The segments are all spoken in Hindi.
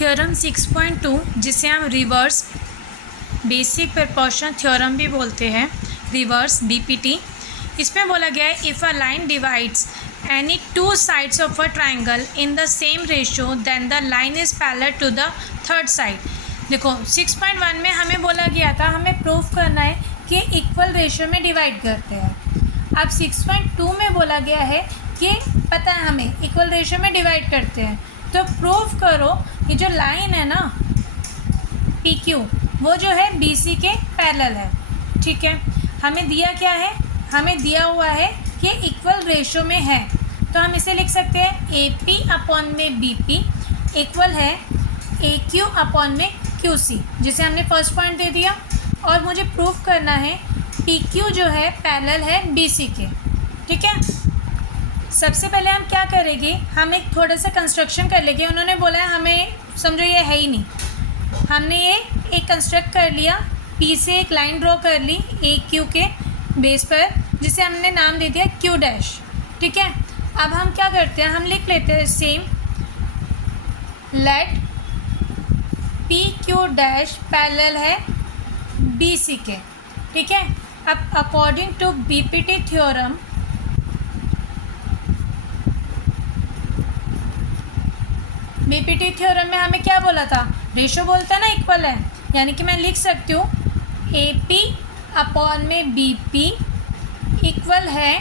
थ्योरम 6.2 जिसे हम रिवर्स बेसिक प्रोपोर्शन थ्योरम भी बोलते हैं, रिवर्स बीपीटी। इसमें बोला गया है if a line divides any two sides of a triangle in the same ratio then the line is parallel to the third side. देखो 6.1 में हमें बोला गया था हमें प्रूफ करना है कि इक्वल रेशो में डिवाइड करते हैं। अब 6.2 में बोला गया है कि पता है हमें इक्वल रेशो में डिवाइड करते हैं, तो प्रूफ करो कि जो लाइन है ना पी क्यू वो जो है बी सी के पैरेलल है। ठीक है, हमें दिया क्या है, हमें दिया हुआ है कि इक्वल रेशो में है, तो हम इसे लिख सकते हैं ए पी अपॉन में बी पी इक्वल है ए क्यू अपॉन में क्यू सी, जिसे हमने फर्स्ट पॉइंट दे दिया। और मुझे प्रूफ करना है पी क्यू जो है पैरेलल है बी सी के। ठीक है, सबसे पहले हम क्या करेंगे, हम एक थोड़ा सा कंस्ट्रक्शन कर लेंगे। उन्होंने बोला है हमें समझो ये है ही नहीं, हमने ये एक कंस्ट्रक्ट कर लिया, पी से एक लाइन ड्रॉ कर ली ए क्यू के बेस पर, जिसे हमने नाम दे दिया क्यू डैश। ठीक है, अब हम क्या करते हैं, हम लिख लेते हैं same late P Q dash parallel है बी सी के। ठीक है, अब अकॉर्डिंग टू बीपीटी थ्योरम में हमें क्या बोला था, रेशो बोलता है ना इक्वल है, यानी कि मैं लिख सकती हूँ ए पी अपॉन में बी पी इक्वल है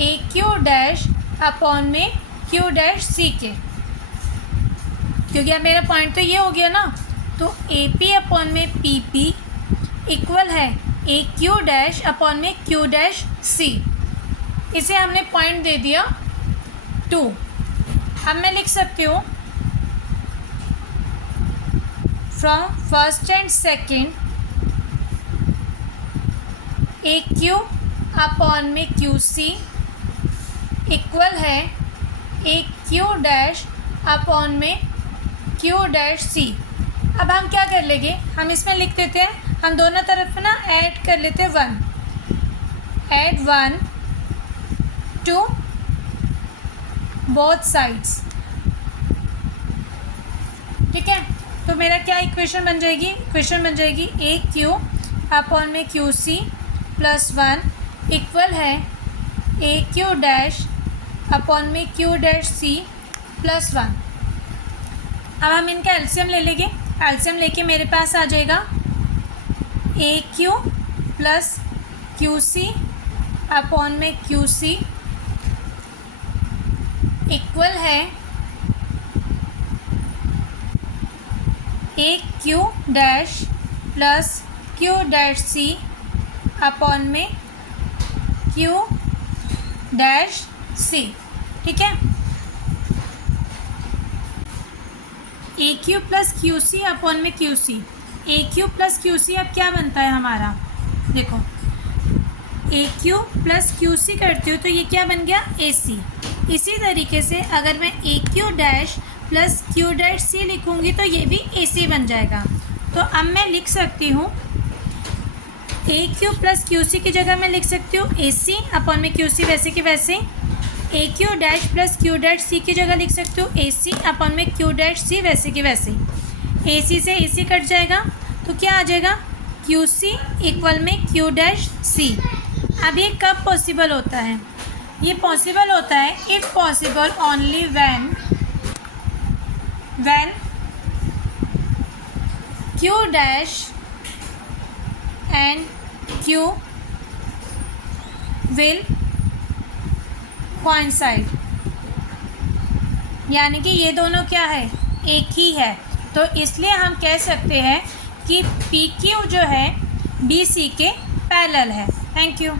ए क्यू डैश अपॉन में क्यू डैश सी के। क्योंकि अब मेरा पॉइंट तो ये हो गया ना, तो ए पी अपॉन में पी पी इक्वल है ए क्यू डैश अपॉन में क्यू डैश सी। इसे हमने पॉइंट दे दिया 2। अब मैं लिख सकती हूँ from first and second A Q upon में क्यू सी इक्वल है ए क्यू डैश अपॉन में क्यू डैश सी। अब हम क्या कर लेंगे, हम इसमें लिख देते हैं, हम दोनों तरफ ना ऐड कर लेते हैं 1, ऐड 1 टू बोथ साइड्स। ठीक है, तो मेरा क्या इक्वेशन बन जाएगी, इक्वेशन बन जाएगी ए क्यू अपॉन में क्यू सी प्लस 1 इक्वल है ए क्यू डैश अपॉन में क्यू डैश सी प्लस 1। अब हम इनका एलसीएम ले लेंगे, एलसीएम लेके मेरे पास आ जाएगा a q plus q c upon में क्यू सी इक्वल है a q dash plus q dash c upon में क्यू डैश सी। ठीक है, a q plus q c upon में q c, a q plus q c अब क्या बनता है हमारा, देखो a q plus q c करती हूँ तो ये क्या बन गया ए सी। इसी तरीके से अगर मैं a q dash plus q dash c लिखूँगी तो ये भी ए सी बन जाएगा। तो अब मैं लिख सकती हूँ ए क्यू प्लस क्यू सी की जगह मैं लिख सकती हूँ ए सी अपॉन में क्यू सी, वैसे कि वैसे। A q dash plus q dash c की जगह लिख सकती हूँ ए सी अपॉन में क्यू डैश सी, वैसे कि वैसे। ए सी से ए सी कट जाएगा तो क्या आ जाएगा क्यू सी इक्वल में क्यू डैश सी। अब ये कब पॉसिबल होता है, ये पॉसिबल होता है if possible only when Q dash and Q will coincide, यानी कि ये दोनों क्या है, एक ही है। तो इसलिए हम कह सकते हैं कि पी क्यू जो है बी सी के पैरेलल है। Thank you.